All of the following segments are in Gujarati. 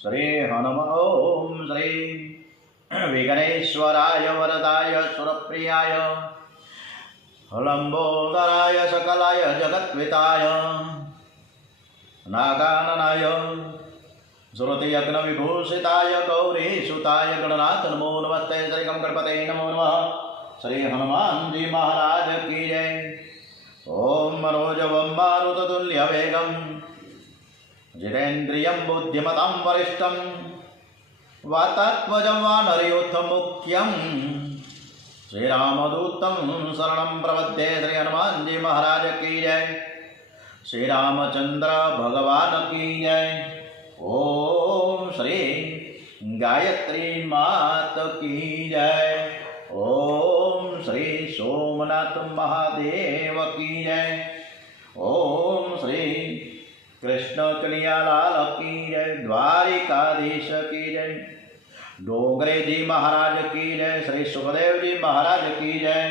श्री हनुम ओम श्री विघ्नेश्वराय वरदाय सुरप्रियाय लंबोदराय सकलाय जगत्विताय नागाननाय श्रुतियज्ञविभूषिताय गौरीसुताय गणनाथ नमो नमस्ते। श्री गणपते नमो नमः। श्री हनुमान जी महाराज की जय। ओम मनोजवं मारुततुल्यवेगं जितेन्द्रियं बुद्धिमतां वरिष्ठं वातात्मजं वानरयूथमुख्यं श्रीरामदूतं शरणं प्रपद्ये। श्री हनुमान जी महाराज की जय। श्री रामचंद्र भगवान की जय। ओम श्री गायत्री मात की जय। ओम श्री सोमनाथ महादेव की जय। ओम श्री कृष्ण कन्हैयालाल की जय। द्वारिकाधीश की जय। डोंगरे जी महाराज की जय। श्री सुखदेव जी महाराज की जय।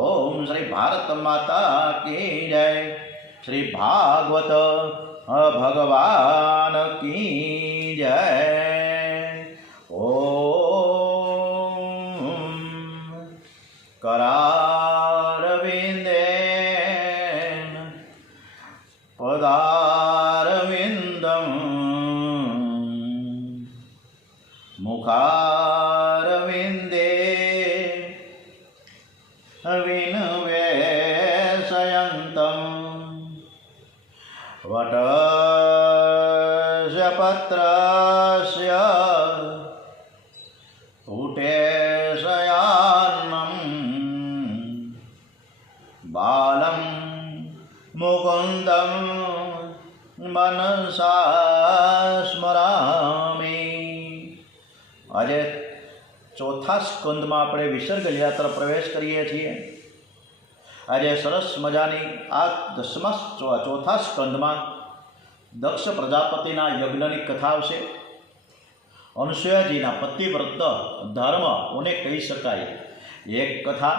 ओम श्री भारत माता की जय। श्री भागवत भगवान की जय। ओम करारविंदेन पदारविंदं मुखारविंदे विनिवेशयन्तं वटस्य पत्रस्य पुटेशयान्नं बालं मुकुन्दं मनसा स्मरामि। આજે ચોથા સ્કંદમાં આપણે વિસર્ગ લીલા તરફ પ્રવેશ કરીએ છીએ। આજે સરસ મજાની આ ચોથા સ્કંદમાં દક્ષ પ્રજાપતિના યજ્ઞની કથા આવશે। અનુસૂયાજીના પતિવ્રત ધર્મ કોને કહી શકાય એક કથા,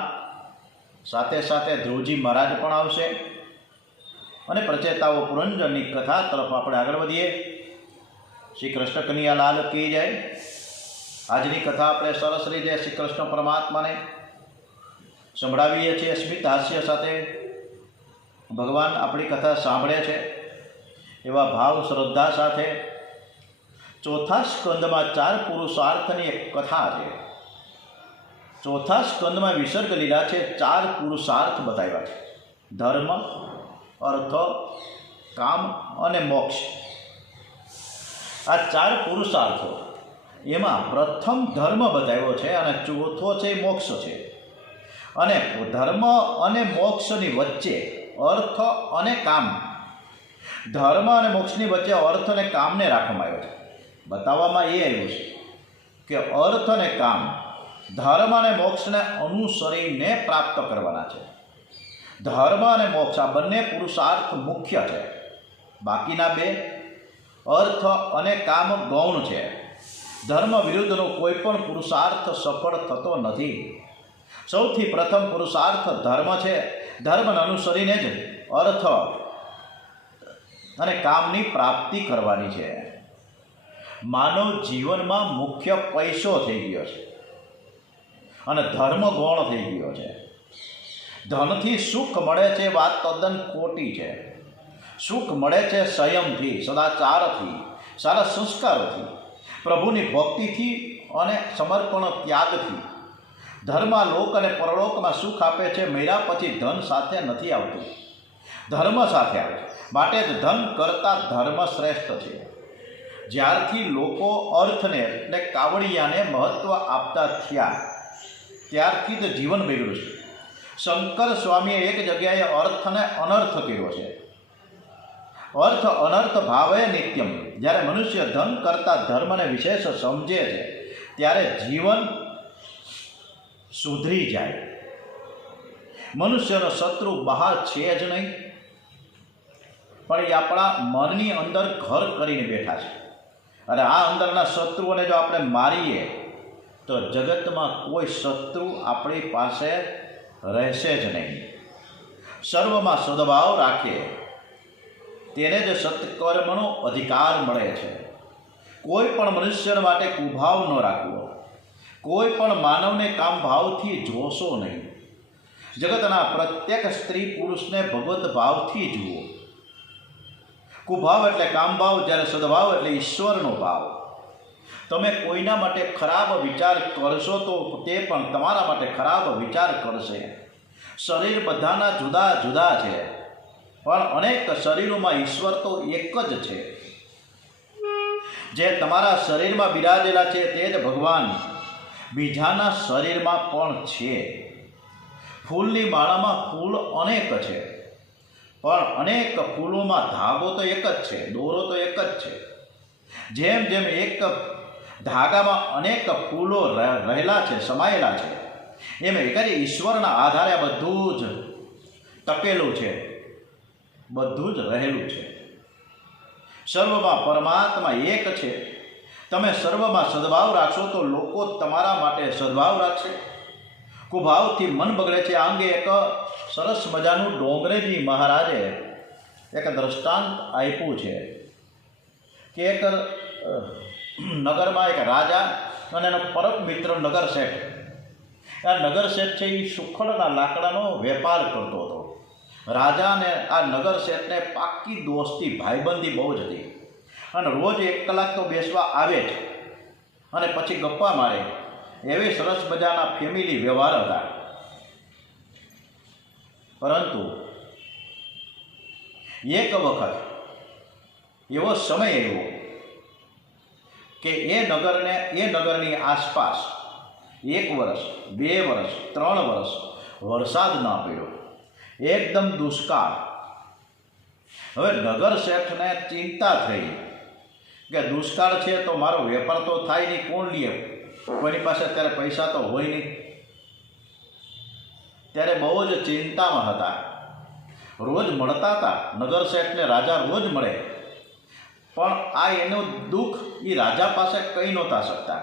સાથે સાથે ધ્રુવજી મહારાજ પણ આવશે અને પ્રચેતાઓ પુરંજનની કથા તરફ આપણે આગળ વધીએ। શ્રી કૃષ્ણ કનૈયાલાલ કી જય। આજની કથા આપણે સરસ રીતે શ્રી કૃષ્ણ પરમાત્માને સંભળાવીએ છીએ સ્મિત હાસ્ય સાથે। ભગવાન આપણી કથા સાંભળે છે એવા ભાવ શ્રદ્ધા સાથે ચોથા સ્કંદમાં 4 પુરુષાર્થની એક કથા છે। ચોથા સ્કંદમાં વિસર્ગ લીલા છે 4 પુરુષાર્થ બતાવ્યા છે, ધર્મ, અર્થ, કામ અને મોક્ષ। આ 4 પુરુષાર્થો એમાં પ્રથમ ધર્મ બતાવ્યો છે અને ચોથો છે મોક્ષ છે। અને ધર્મ અને મોક્ષની વચ્ચે અર્થ અને કામ, ધર્મ અને મોક્ષની વચ્ચે અર્થ અને કામને રાખવામાં આવ્યો છે। બતાવવામાં એ આવ્યું છે કે અર્થ અને કામ ધર્મ અને મોક્ષને અનુસરીને પ્રાપ્ત કરવાના છે। ધર્મ અને મોક્ષ આ બંને પુરુષાર્થ મુખ્ય છે, બાકીના 2 અર્થ અને કામ ગૌણ છે। ધર્મ વિરુદ્ધનો કોઈ પણ પુરુષાર્થ સફળ થતો નથી। સૌથી પ્રથમ પુરુષાર્થ ધર્મ છે। ધર્મને અનુસરીને જ અર્થ અને કામની પ્રાપ્તિ કરવાની છે। માનવ જીવનમાં મુખ્ય પૈસો થઈ ગયો છે અને ધર્મ ગૌણ થઈ ગયો છે। ધનથી સુખ મળે છે વાત તદ્દન ખોટી છે। સુખ મળે છે સંયમથી, સદાચારથી, સારા સંસ્કારોથી, પ્રભુની ભક્તિથી અને સમર્પણ ત્યાગથી। ધર્મ લોક અને પરલોકમાં સુખ આપે છે, મેળા પછી ધન સાથે નથી આવતું, ધર્મ સાથે આવે છે। માટે જ ધન કરતાં ધર્મ શ્રેષ્ઠ છે। જ્યારથી લોકો અર્થને એટલે કાવડિયાને મહત્ત્વ આપતા થયા ત્યારથી જ જીવન બગડ્યું છે। શંકર સ્વામીએ એક જગ્યાએ અર્થને અનર્થ કર્યો છે। અર્થ અનર્થ ભાવે નિત્યમ। જ્યારે મનુષ્ય ધન કરતાં ધર્મને વિશેષ સમજે છે ત્યારે જીવન સુધરી જાય। મનુષ્યનો શત્રુ બહાર છે જ નહીં, પણ એ આપણા મનની અંદર ઘર કરીને બેઠા છે। અને આ અંદરના શત્રુઓને જો આપણે મારીએ તો જગતમાં કોઈ શત્રુ આપણી પાસે રહેશે જ નહીં। સર્વમાં સદભાવ રાખીએ તેને જ સત્કર્મનો અધિકાર મળે છે। કોઈ પણ મનુષ્ય માટે કુભાવ ન રાખવો, કોઈ પણ માનવને કામ ભાવથી જોશો નહીં, જગતના પ્રત્યેક સ્ત્રી પુરુષને ભગવત ભાવથી જુઓ. કુભાવ એટલે કામભાવ, જ્યારે સદભાવ એટલે ઈશ્વરનો ભાવ. તમે કોઈના માટે ખરાબ વિચાર કરશો તો તે પણ તમારા માટે ખરાબ વિચાર કરશે. શરીર બધાના જુદા જુદા છે, પણ અનેક શરીરોમાં ઈશ્વર તો એક જ છે. જે તમારા શરીરમાં બિરાજેલા છે તે જ ભગવાન બીજાના શરીરમાં પણ છે. ફૂલની માળામાં ફૂલ અનેક છે, પણ અનેક ફૂલોમાં ધાગો તો એક જ છે, દોરો તો એક જ છે. જેમ જેમ એક ધાગામાં અનેક ફૂલો રહેલા છે, સમાયેલા છે, એમ એક જ ઈશ્વરના આધારે બધું જ ટકેલું છે, બધું જ રહેલું છે. સર્વમાં પરમાત્મા એક છે. તમે સર્વમાં સદભાવ રાખશો તો લોકો તમારા માટે સદભાવ રાખશે. કુભાવથી મન બગડે છે. આ અંગે એક સરસ મજાનું ડોંગરેજી મહારાજે એક દ્રષ્ટાંત આપ્યું છે કે એક નગરમાં એક રાજા અને એનો પરમ મિત્ર નગર શેઠ. આ નગર શેઠ છે એ સુખડના લાકડાનો વેપાર કરતો હતો. રાજાને આ નગર શેઠને પાક્કી દોસ્તી, ભાઈબંધી બહુ જ હતી અને રોજ 1 કલાક તો બેસવા આવે જ અને પછી ગપ્પા મારે. એવી સરસ મજાના ફેમિલી વ્યવહાર હતા. પરંતુ એક વખત એવો સમય આવ્યો કે એ નગરની આસપાસ 1 વર્ષ, 2 વર્ષ, 3 વર્ષ વરસાદ ના પડ્યો. એકદમ દુષ્કાળ. હવે નગર શેઠને ચિંતા થઈ કે દુષ્કાળ છે તો મારો વેપાર તો થાય નહીં, કોણ લે? કોઈની પાસે અત્યારે પૈસા તો હોય નહીં. ત્યારે બહુ જ ચિંતામાં હતા. રોજ મળતા હતા નગર શેઠને, રાજા રોજ મળે, પણ આ એનું દુઃખ એ રાજા પાસે કહી નહોતા શકતા.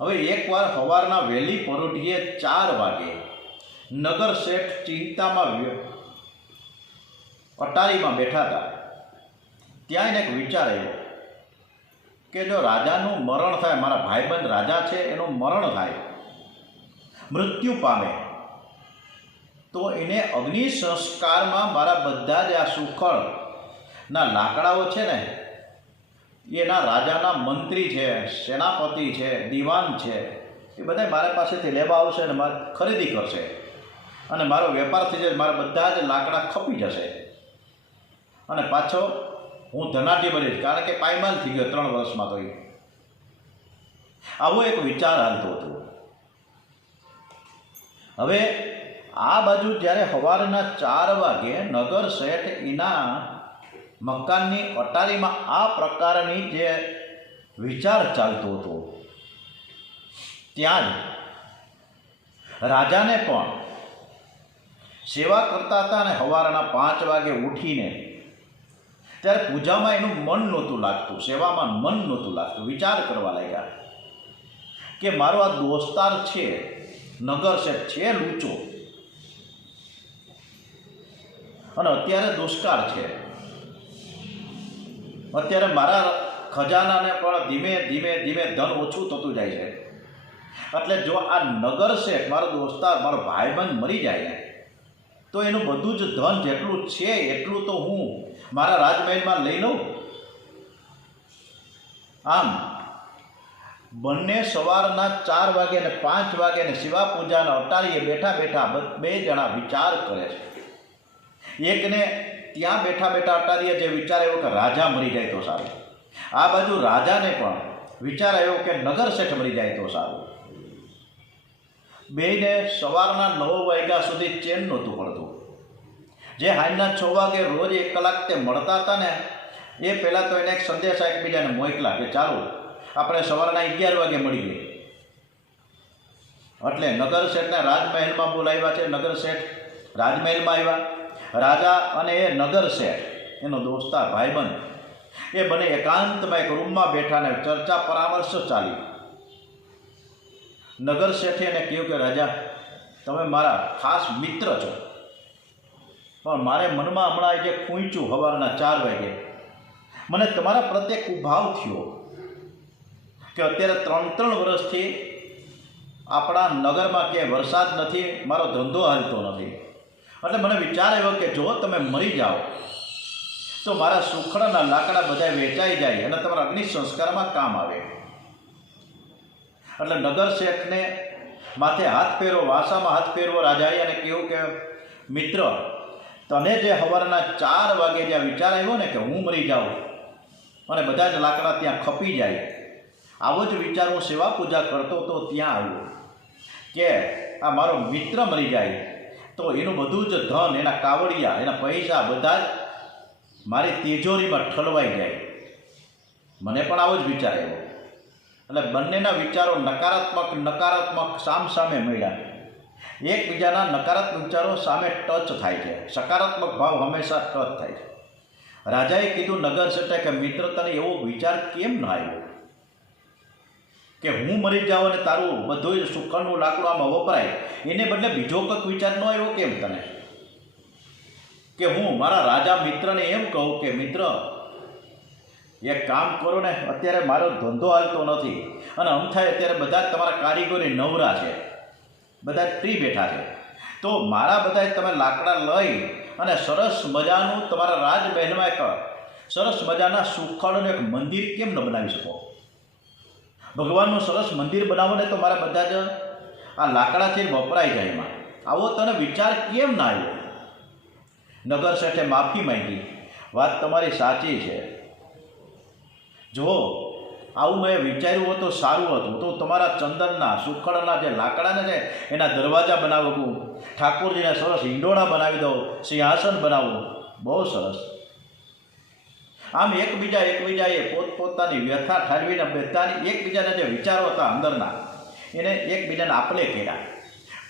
હવે એકવાર સવારના વહેલી પરોઢીએ 4 વાગે નગર શેઠ ચિંતામાં અટારીમાં બેઠા હતા. ત્યાં એને એક વિચાર આવ્યો કે જો રાજાનું મરણ થાય, મારા ભાઈબંધ રાજા છે એનું મરણ થાય, મૃત્યુ પામે, તો એને અગ્નિ સંસ્કારમાં મારા બધા જ આ સુખડના લાકડાઓ છે ને, એના રાજાના મંત્રી છે, સેનાપતિ છે, દિવાન છે, એ બધા મારા પાસેથી લેવા આવશે અને મારે ખરીદી કરશે અને મારો વેપાર થઈ જાય. મારા બધા જ લાકડા ખપી જશે અને પાછો હું ધનાઢ્ય બનીશ, કારણ કે પાયમાલ થઈ ગયો 3 વર્ષમાં. તો આવો એક વિચાર હાલતો હતો. હવે આ બાજુ જ્યારે સવારના 4 વાગે નગર શેઠ એના મકાનની અટારીમાં આ પ્રકારની જે વિચાર ચાલતો હતો, ત્યાં જ રાજાને પણ સેવા કરતા હતા અને સવારના 5 વાગે ઉઠીને ત્યારે પૂજામાં એનું મન નહોતું લાગતું, સેવામાં મન નહોતું લાગતું. વિચાર કરવા લાગ્યા કે મારો આ દોસ્તાર છે નગર શેઠ છે લૂચો, અને અત્યારે દુષ્કાળ છે, અત્યારે મારા ખજાનાને પણ ધીમે ધીમે ધીમે ધન ઓછું થતું જાય છે. એટલે જો આ નગર શેઠ મારો દોસ્તાર, મારો ભાઈબંધ મરી જાય ને, તો એનું બધું જ ધન જેટલું છે એટલું તો હું મારા રાજમહેલમાં લઈ લઉં. આમ બંને સવારના 4 વાગે અને 5 વાગે ને શિવા પૂજાના અટારીએ બેઠા બેઠા 2 જણા વિચાર કરે છે. એકને ત્યાં બેઠા બેઠા અટારીએ જે વિચાર આવ્યો કે રાજા મરી જાય તો સારું. આ બાજુ રાજાને પણ વિચાર આવ્યો કે નગર શેઠ મરી જાય તો સારું. બેયને સવારના 9 વાગ્યા સુધી ચેન નહોતું પડતું. જે સાંજના 6 વાગે રોજ 1 કલાક તે મળતા હતા ને, એ પહેલાં તો એને એક સંદેશા એકબીજાને મોકલા કે ચાલો આપણે સવારના 11 વાગે મળીએ. એટલે નગર શેઠને રાજમહેલમાં બોલાવ્યા છે. નગર શેઠ રાજમહેલમાં આવ્યા. રાજા અને એ નગર શેઠ, એનો દોસ્તાર ભાઈબંધ, એ બંને એકાંતમાં એક રૂમમાં બેઠા ને ચર્ચા પરામર્શ ચાલી. નગર શેઠે એને કહ્યું કે રાજા, તમે મારા ખાસ મિત્ર છો, પણ મારે મનમાં હમણાં જે ખૂંચ્યું સવારના 4 વાગે, મને તમારા પ્રત્યે કુભાવ થયો કે અત્યારે 3 વર્ષથી આપણા નગરમાં ક્યાંય વરસાદ નથી, મારો ધંધો હાલતો નથી. એટલે મને વિચાર આવ્યો કે જો તમે મરી જાઓ તો મારા સુખડાના લાકડા બધા વેચાઈ જાય અને તમારા અગ્નિ સંસ્કારમાં કામ આવે. એટલે નગર શેઠને માથે હાથ ફેરવો, વાસામાં હાથ ફેરવો રાજાએ અને કહ્યું કે મિત્ર, તને જે સવારના 4 વાગે જ્યાં વિચાર આવ્યો ને કે હું મરી જાઉં અને બધા જ લાકડા ત્યાં ખપી જાય, આવો જ વિચાર હું સેવા પૂજા કરતો તો ત્યાં આવ્યો કે આ મારો મિત્ર મરી જાય તો એનું બધું જ ધન, એના કાવડિયા, એના પૈસા બધા જ મારી તિજોરીમાં ઠલવાઈ જાય. મને પણ આવો જ વિચાર આવ્યો. એટલે બંનેના વિચારો નકારાત્મક સામસામે મળ્યા. એકબીજાના નકારાત્મક વિચારો સામે ટચ થાય છે, સકારાત્મક ભાવ હંમેશા ટચ થાય છે. રાજાએ કીધું નગર શેઠે કે મિત્ર, તને એવો વિચાર કેમ ન આવ્યો કે હું મરી જાઉં અને તારું બધું સુખડનું લાકડું આમાં વપરાય, એને બદલે બીજો કંઈક વિચાર ન આવ્યો કેમ તને? કે હું મારા રાજા મિત્રને એમ કહું કે મિત્ર, એક કામ કરો ને, અત્યારે મારો ધંધો હાલતો નથી અને અમથાય અત્યારે બધા જ તમારા કારીગરી નવરા છે, બધા જ ફ્રી બેઠા છે, તો મારા બધા તમે લાકડા લઈ અને સરસ મજાનું તમારા રાજમહેલમાં એક સરસ મજાના સુખડનું એક મંદિર કેમ ન બનાવી શકો? ભગવાનનું સરસ મંદિર બનાવો ને તો મારા બધા જ આ લાકડા છે વપરાઈ જાય એમાં. આવો તને વિચાર કેમ ના આવ્યો? નગર શેઠે માફી માંગી. વાત તમારી સાચી છે. જો આવું મેં વિચાર્યું હોત તો સારું હતું, તો તમારા ચંદનના સુખડના જે લાકડાને છે એના દરવાજા બનાવવું, ઠાકોરજીને સરસ હિંડોળા બનાવી દો, સિંહાસન બનાવવું, બહુ સરસ. આમ એકબીજાએ પોતપોતાની વ્યથા ઠાલવીને બધાની એકબીજાના જે વિચારો હતા અંદરના એને એકબીજાને આપલે કર્યા.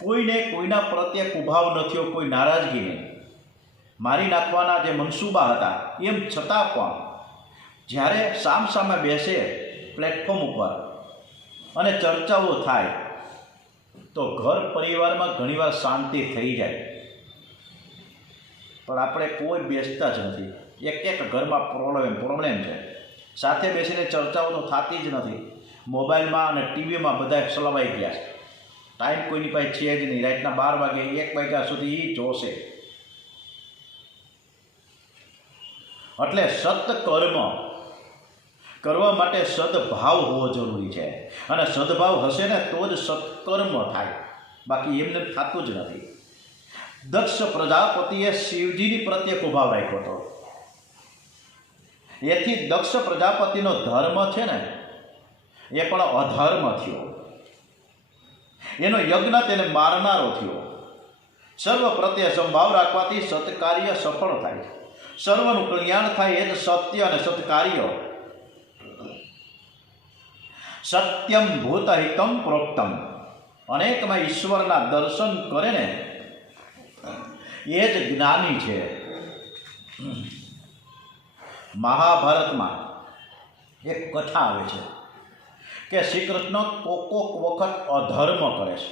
કોઈને કોઈના પ્રત્યે કુભાવ ન થયો, કોઈ નારાજગી નહીં. મારી નાખવાના જે મનસૂબા હતા એમ છતાં પણ જ્યારે સામસામે બેસે પ્લેટફોર્મ ઉપર અને ચર્ચાઓ થાય તો ઘર પરિવારમાં ઘણીવાર શાંતિ થઈ જાય. પણ આપણે કોઈ બેસતા જ નથી. એક ઘરમાં પ્રોબ્લેમ છે. સાથે બેસીને ચર્ચાઓ તો થતી જ નથી. મોબાઈલમાં અને ટીવીમાં બધા સલવાઈ ગયા છે. ટાઈમ કોઈની પાસે છે જ નહીં. રાતના 12 વાગે 1 વાગ્યા સુધી એ જોશે. એટલે સત્કર્મ કરવા માટે સદભાવ હોવો જરૂરી છે અને સદભાવ હશે ને તો જ સત્કર્મ થાય, બાકી એમને થતું જ નથી. દક્ષ પ્રજાપતિએ શિવજીની પ્રત્યે કુભાવ રાખ્યો હતો. એથી દક્ષ પ્રજાપતિનો ધર્મ છે ને એ પણ અધર્મ થયો. એનો યજ્ઞ તેને મારનારો થયો. સર્વ પ્રત્યે સંભાવ રાખવાથી સત્કાર્ય સફળ થાય. સર્વનું કલ્યાણ થાય એ જ સત્ય અને સત્કાર્ય. સત્યમ ભૂતહિતમ પ્રોક્તમ. અનેકમાં ઈશ્વરના દર્શન કરે ને એ જ જ્ઞાની છે. મહાભારતમાં એક કથા આવે છે કે શ્રી કૃષ્ણ કોક વખત અધર્મ કરે છે,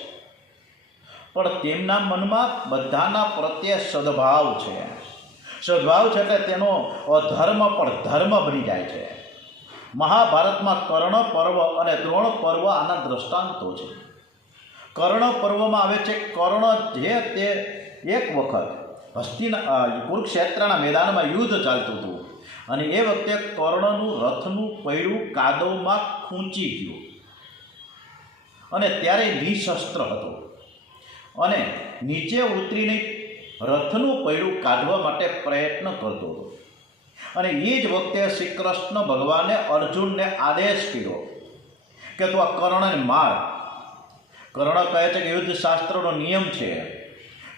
પણ તેમના મનમાં બધાના પ્રત્યે સદભાવ છે. સદભાવ છે એટલે તેનો અધર્મ પણ ધર્મ બની જાય છે. મહાભારતમાં કર્ણ પર્વ અને દ્રોણ પર્વ આના દ્રષ્ટાંતો છે. કર્ણ પર્વમાં આવે છે કર્ણ જે તે એક વખત કુરુક્ષેત્રના મેદાનમાં યુદ્ધ ચાલતું હતું અને એ વખતે કર્ણનું રથનું પૈડું કાદવમાં ખૂંચી ગયું અને ત્યારે નિશસ્ત્ર હતો અને નીચે ઉતરીને રથનું પૈડું કાઢવા માટે પ્રયત્ન કરતો હતો. અને એ જ વખતે શ્રી કૃષ્ણ ભગવાને અર્જુનને આદેશ કર્યો કે તું આ કર્ણને માર. કર્ણ કહે છે કે યુદ્ધ શાસ્ત્રનો નિયમ છે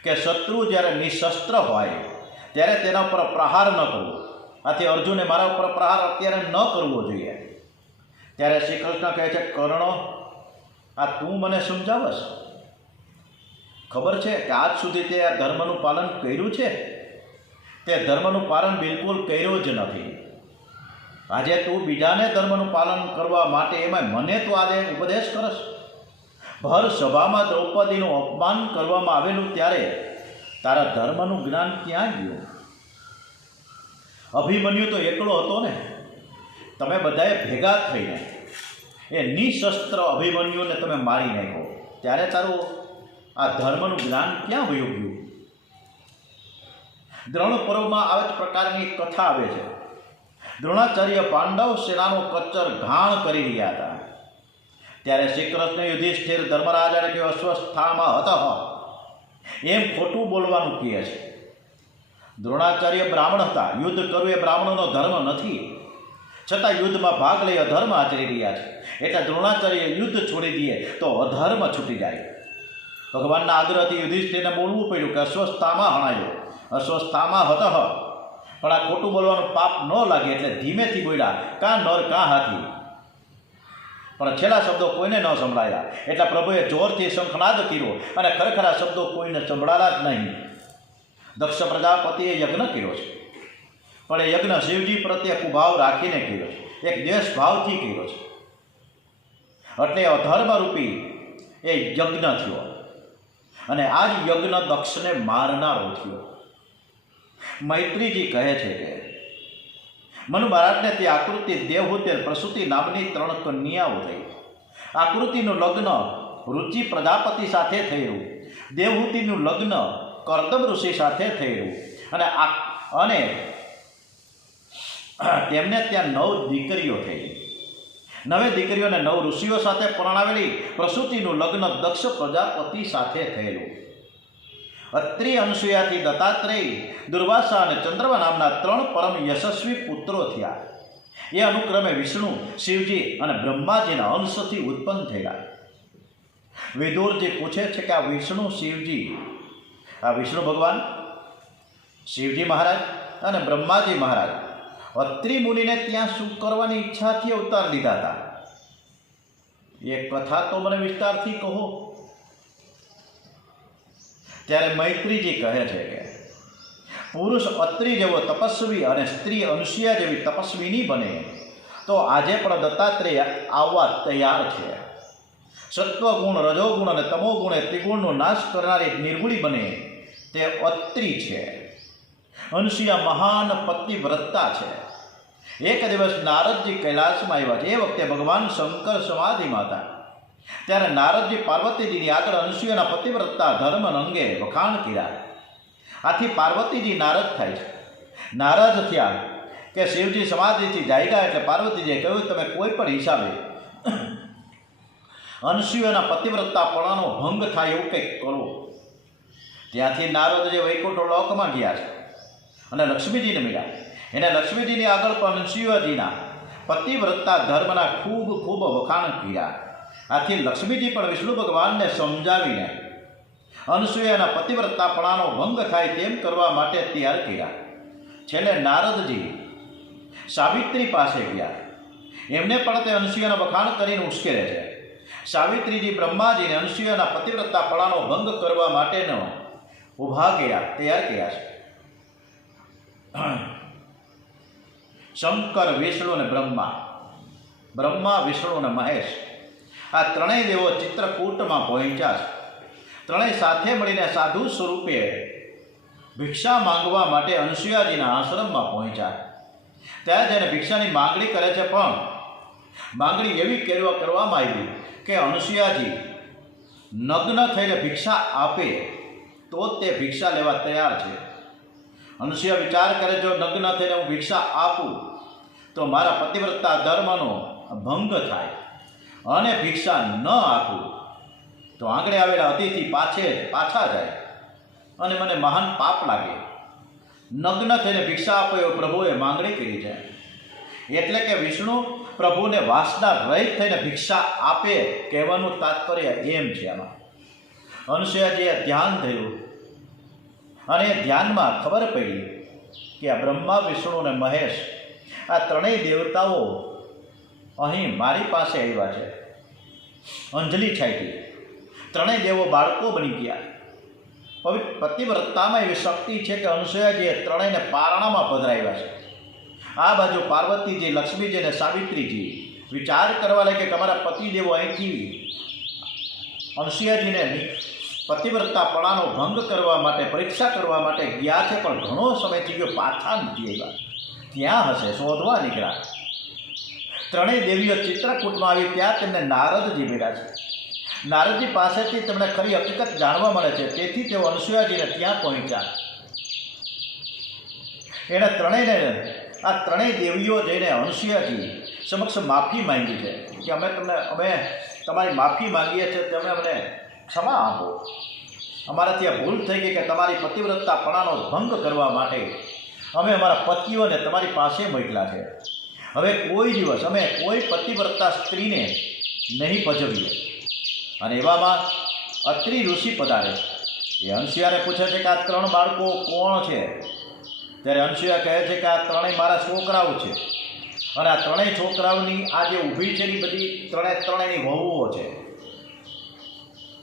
કે શત્રુ જ્યારે નિશસ્ત્ર હોય ત્યારે તેના ઉપર પ્રહાર ન કરવો. આથી અર્જુને મારા ઉપર પ્રહાર અત્યારે ન કરવો જોઈએ. ત્યારે શ્રી કૃષ્ણ કહે છે કર્ણ, આ તું મને સમજાવશ? ખબર છે કે આજ સુધી તે આ ધર્મનું પાલન કર્યું છે? તે ધર્મનું પાલન બિલકુલ કર્યું જ નથી. આજે તું બીજાને ધર્મનું પાલન કરવા માટે એમાં મને તું આદેશ ઉપદેશ કરશ? ભર સભામાં દ્રૌપદીનું અપમાન કરવામાં આવેલું ત્યારે તારા ધર્મનું જ્ઞાન ક્યાં ગયું? અભિમન્યુ તો એકલો હતો ને, તમે બધાએ ભેગા થઈને એ નિશસ્ત્ર અભિમન્યુને તમે મારી નાખો, ત્યારે તારું આ ધર્મનું જ્ઞાન ક્યાં વયું ગયું? દ્રોણ પર્વમાં આ જ પ્રકારની કથા આવે છે. દ્રોણાચાર્ય પાંડવ સેનાનો કચ્ચર ઘાણ કરી રહ્યા હતા, ત્યારે શ્રી કૃષ્ણ યુધિષ્ઠિર ધર્મરાજાને કહ્યું, અસ્વસ્થામાં હતઃ, એમ ખોટું બોલવાનું કહે છે. દ્રોણાચાર્ય બ્રાહ્મણ હતા, યુદ્ધ કરવું એ બ્રાહ્મણોનો ધર્મ નથી, છતાં યુદ્ધમાં ભાગ લઈ અધર્મ આચરી રહ્યા છે. એટલે દ્રોણાચાર્ય યુદ્ધ છોડી દે તો અધર્મ છૂટી જાય. ભગવાનના આગ્રહથી યુધિષ્ઠિરને બોલવું પડ્યું કે અસ્વસ્થામાં હણાયો, અસ્વસ્થામાં હતઃ. પણ આ ખોટું બોલવાનું પાપ ન લાગે એટલે ધીમેથી બોલ્યા, કાં નર કાં હાથી. પણ છેલ્લા શબ્દો કોઈને ન સંભળાયા એટલે પ્રભુએ જોરથી શંખનાદ કર્યો અને ખરેખર શબ્દો કોઈને સંભળાયા જ નહીં. દક્ષ પ્રજાપતિએ યજ્ઞ કર્યો છે, પણ એ યજ્ઞ શિવજી પ્રત્યે કુભાવ રાખીને કર્યો છે, એક દ્વેષ ભાવથી કર્યો છે. એટલે અધર્મરૂપી એ યજ્ઞ થયો અને આ જ યજ્ઞ દક્ષને મારનારો થયો. મૈત્રીજી કહે છે કે મનુ મહારાજને તે આકૃતિ, દેવહૂતિ, પ્રસૂતિ નામની 3 કન્યાઓ થઈ. આકૃતિનું લગ્ન રુચિ પ્રજાપતિ સાથે થયું, દેવહૂતિનું લગ્ન કરદમ ઋષિ સાથે થયું અને તેમને ત્યાં 9 દીકરીઓ થઈ. 9 દીકરીઓને 9 ઋષિઓ સાથે પરણાવેલી પ્રસૂતિનું લગ્ન દક્ષ પ્રજાપતિ સાથે થયેલું. અત્રિ, અનસૂયાથી દત્તાત્રેય, દુર્વાસા અને ચંદ્રમા નામના 3 પરમ યશસ્વી પુત્રો થયા. એ અનુક્રમે વિષ્ણુ, શિવજી અને બ્રહ્માજીના અંશથી ઉત્પન્ન થયા. વિદુરજી પૂછે છે કે આ વિષ્ણુ ભગવાન, શિવજી મહારાજ અને બ્રહ્માજી મહારાજ અત્રિ મુનિને ત્યાં શું કરવાની ઈચ્છાથી અવતાર લીધા હતા? એ કથા તો મને વિસ્તારથી કહો. ત્યારે મૈત્રીજી કહે છે કે પુરુષ અત્રિ જેવો તપસ્વી અને સ્ત્રી અનુસૂયા જેવી તપસ્વીની બને તો આજે પણ દત્તાત્રેય આવવા તૈયાર છે. સત્વગુણ, રજોગુણ અને તમોગુણ એ ત્રિગુણનો નાશ કરનારી નિર્ગુણી બને તે અત્રિ છે. અનુસૂયા મહાન પતિવ્રતા છે. એક દિવસ નારદજી કૈલાસમાં આવ્યા છે. એ વખતે ભગવાન શંકર સમાધિમાં હતા. ત્યારે નારદજી પાર્વતીજીની આગળ અનુસૂયાના પતિવ્રતા ધર્મ અંગે વખાણ કર્યા. આથી પાર્વતીજી નારાજ થાય છે. નારાજ થયા કે શિવજી સમાધિથી જાગ્યા એટલે પાર્વતીજીએ કહ્યું, તમે કોઈ પણ હિસાબે અનસૂયાના પતિવ્રતાપણાનો ભંગ થાય એવું કંઈક કરો. ત્યાંથી નારદજી વૈકુંઠ લોકમાં ગયા છે અને લક્ષ્મીજીને મળ્યા. એને લક્ષ્મીજીની આગળ પણ અનસૂયાજીના પતિવ્રતા ધર્મના ખૂબ વખાણ કર્યા. આથી લક્ષ્મીજી પણ વિષ્ણુ ભગવાનને સમજાવીને અનસૂયાના પતિવ્રતાપણાનો ભંગ થાય તેમ કરવા માટે તૈયાર કર્યા. છેલ્લે નારદજી સાવિત્રી પાસે ગયા. એમને પણ તે અનસૂયાના વખાણ કરીને ઉશ્કેરે છે. સાવિત્રીજી બ્રહ્માજીને અનસૂયાના પતિવ્રતાપણાનો ભંગ કરવા માટેનો ઊભા કર્યા, તૈયાર કર્યા છે. શંકર, વિષ્ણુ અને બ્રહ્મા, વિષ્ણુ અને મહેશ આ 3 દેવો ચિત્રકૂટમાં પહોંચ્યા છે. 3 સાથે મળીને સાધુ સ્વરૂપે ભિક્ષા માંગવા માટે અનસૂયાજીના આશ્રમમાં પહોંચ્યા. ત્યાં જઈને ભિક્ષાની માંગણી કરે છે, પણ માંગણી એવી કરવામાં આવી કે અનસૂયાજી નગ્ન થઈને ભિક્ષા આપે તો તે ભિક્ષા લેવા તૈયાર છે. અનસૂયા વિચાર કરે, જો નગ્ન થઈને હું ભિક્ષા આપું તો મારા પતિવ્રતા ધર્મનો ભંગ થાય અને ભિક્ષા ન આપું તો આંગણે આવેલા અતિથિ પાછા જાય અને મને મહાન પાપ લાગે. નગ્ન થઈને ભિક્ષા આપો એવો પ્રભુએ માંગણી કરી છે. એટલે કે વિષ્ણુ પ્રભુને વાસના રહિત થઈને ભિક્ષા આપે કહેવાનું તાત્પર્ય એમ છે. આમાં અનસૂયાજીએ ધ્યાન થયું અને ધ્યાનમાં ખબર પડી કે આ બ્રહ્મા, વિષ્ણુ અને મહેશ આ 3 દેવતાઓ અહીં મારી પાસે આવ્યા છે. અંજલિ છાંટી. 3 દેવો બાળકો બની ગયા. પતિવ્રતામાં એવી શક્તિ છે કે અનસૂયાજીએ 3ને પારણામાં પધરાવ્યા છે. આ બાજુ પાર્વતીજી, લક્ષ્મીજી અને સાવિત્રીજી વિચાર કરવા લાગે કે અમારા પતિદેવો અહીંથી અનસૂયાજીને પતિવ્રતાપણાનો ભંગ કરવા માટે, પરીક્ષા કરવા માટે ગયા છે, પણ ઘણો સમય થઈ ગયો, પાછા નથી આવ્યા. ક્યાં હશે? શોધવા નીકળ્યા. ત્રણેય દેવીઓ ચિત્રકૂટમાં આવી ત્યાં તેમને નારદજી મળ્યા છે. નારદજી પાસેથી તેમને ખરી હકીકત જાણવા મળે છે. તેથી તેઓ અનસૂયાજીને ત્યાં પહોંચ્યા. એણે ત્રણેય દેવીઓ જઈને અનસૂયાજી સમક્ષ માફી માંગી છે કે અમે તમારી માફી માંગીએ છીએ, તમે અમને ક્ષમા આપો. અમારાથી આ ભૂલ થઈ ગઈ કે તમારી પતિવ્રતાપણાનો ભંગ કરવા માટે અમે અમારા પતિઓને તમારી પાસે મોકલ્યા છે. હવે કોઈ દિવસ અમે કોઈ પતિવ્રતા સ્ત્રીને નહીં પજવીએ. અને એવામાં અત્રિ ઋષિ પધારે. એ અનસૂયાને પૂછે છે કે આ 3 બાળકો કોણ છે? ત્યારે અનસૂયા કહે છે કે આ 3 મારા છોકરાઓ છે. અને આ 3 છોકરાઓની આ જે ઊભી છે એ બધી 3ની વહુઓ છે.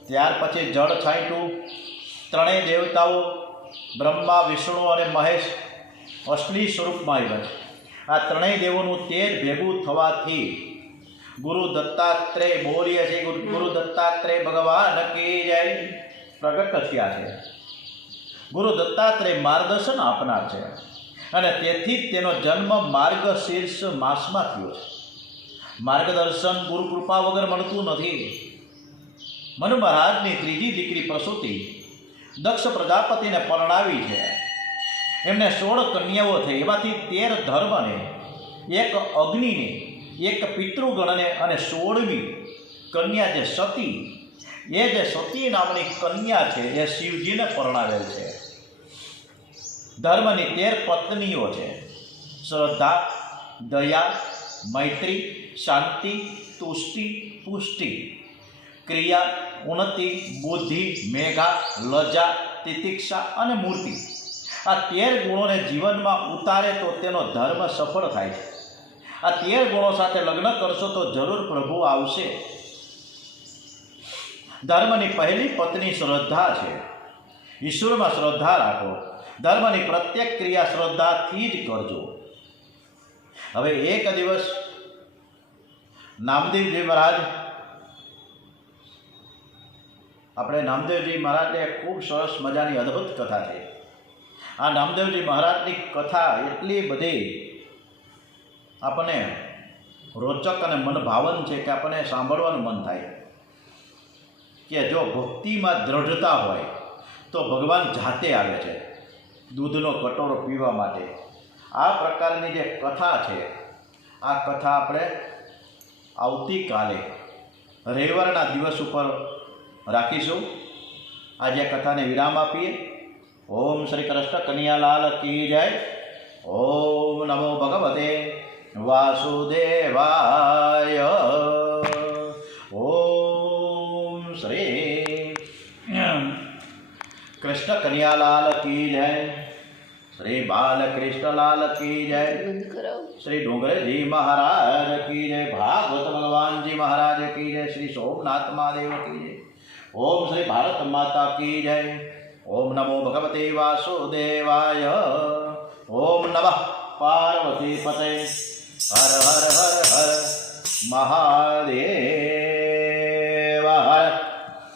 ત્યાર પછી જળ છાંટ્યું. 3 દેવતાઓ બ્રહ્મા, વિષ્ણુ અને મહેશ અશ્લી સ્વરૂપમાં આવ્યા છે. આ 3 દેવોનું તેજ ભેગું થવાથી ગુરુ દત્તાત્રેય બોલીએ છે. ગુરુ દત્તાત્રેય ભગવાન કી જય પ્રગટ થયા છે. ગુરુ દત્તાત્રેય માર્ગદર્શન આપનાર છે અને તેથી જ તેનો જન્મ માર્ગશીર્ષ માસમાં થયો છે. માર્ગદર્શન ગુરુ કૃપા વગર મળતું નથી. મનુ મહારાજની 3જી દીકરી પ્રસૂતિ દક્ષ પ્રજાપતિને પરણાવી છે. એમને 16 કન્યાઓ થઈ. એમાંથી 13 ધર્મને, 1 અગ્નિને, 1 પિતૃગણને અને 16મી કન્યા જે સતી, એ જે સતી નામની કન્યા છે એ શિવજીને પરણાવેલ છે. ધર્મની 13 પત્નીઓ છે. શ્રદ્ધા, દયા, મૈત્રી, શાંતિ, તુષ્ટિ, પુષ્ટિ, ક્રિયા, ઉન્નતિ, બુદ્ધિ, મેઘા, લજા, તિતિક્ષા અને મૂર્તિ. આ 13 ગુણોને જીવનમાં ઉતારે તો તેનો ધર્મ સફળ થાય છે. આ 13 ગુણો સાથે લગ્ન કરશો તો જરૂર પ્રભુ આવશે. ધર્મની પહેલી પત્ની શ્રદ્ધા છે. ઈશ્વરમાં શ્રદ્ધા રાખો. ધર્મની પ્રત્યેક ક્રિયા શ્રદ્ધાથી જ કરજો. હવે એક દિવસ નામદેવજી મહારાજ, આપણે નામદેવજી મહારાજને ખૂબ સરસ મજાની અદ્ભુત કથા છે. આ નામદેવજી મહારાજની કથા એટલી બધી આપણને રોચક અને મનભાવન છે કે આપણને સાંભળવાનું મન થાય કે જો ભક્તિમાં દ્રઢતા હોય તો ભગવાન જાતે આવે છે દૂધનો કટોરો પીવા માટે. આ પ્રકારની જે કથા છે, આ કથા આપણે આવતીકાલે રવિવારના દિવસ ઉપર રાખીશું. આજે કથાને વિરામ આપીએ. ઓમ શ્રી કૃષ્ણ કનૈયાલાલ કી જય. ઓમ નમો ભગવતે વાસુદેવાય. ઓમ શ્રી કૃષ્ણ કનૈયાલાલ કી જય. શ્રી બાલકૃષ્ણલાલ કી જય. શ્રી ડુંગરેજી મહારાજ કી જય. ભાગવત ભગવાનજી મહારાજ કી જય. શ્રી સોમનાથ મહાદેવ કી જય. ઓમ શ્રી ભારત માતા કી જય. ઓમ નમો ભગવતે વાસુદેવાય. ઓમ નમઃ પાર્વતી પતે. હર હર હર હર મહાદેવ.